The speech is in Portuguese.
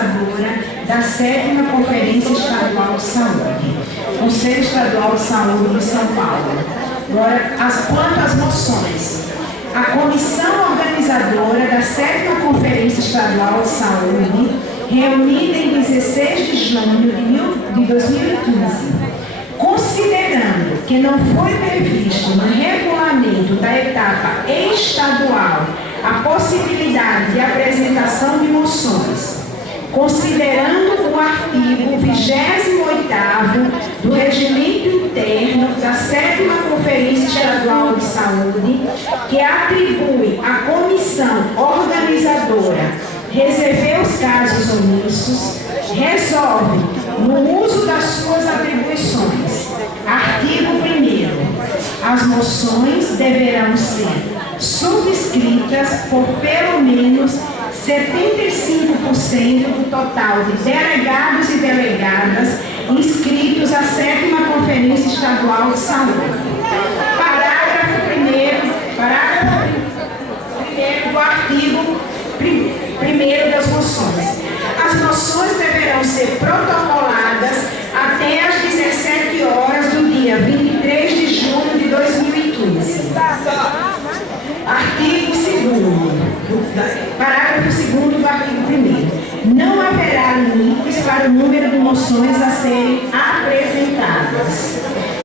organizadora da 7ª Conferência Estadual de Saúde, Conselho Estadual de Saúde de São Paulo. Agora, quanto às moções, a comissão organizadora da 7ª Conferência Estadual de Saúde, reunida em 16 de junho de 2015, considerando que não foi previsto no regulamento da etapa estadual a possibilidade de apresentação de moções, considerando o artigo 28º do Regimento Interno da 7ª Conferência Estadual de Saúde, que atribui à comissão organizadora resolver os casos omissos, resolve, no uso das suas atribuições, artigo 1º, as moções deverão ser subscritas por pelo menos 75% do total de delegados e delegadas inscritos à 7ª Conferência Estadual de Saúde. Parágrafo 1º do artigo 1º das moções. As moções deverão ser protocoladas até às 17 horas do dia 23 de junho de 2015. Artigo 2º, parágrafo 2º do artigo 1º. Não haverá limites para o número de moções a serem apresentadas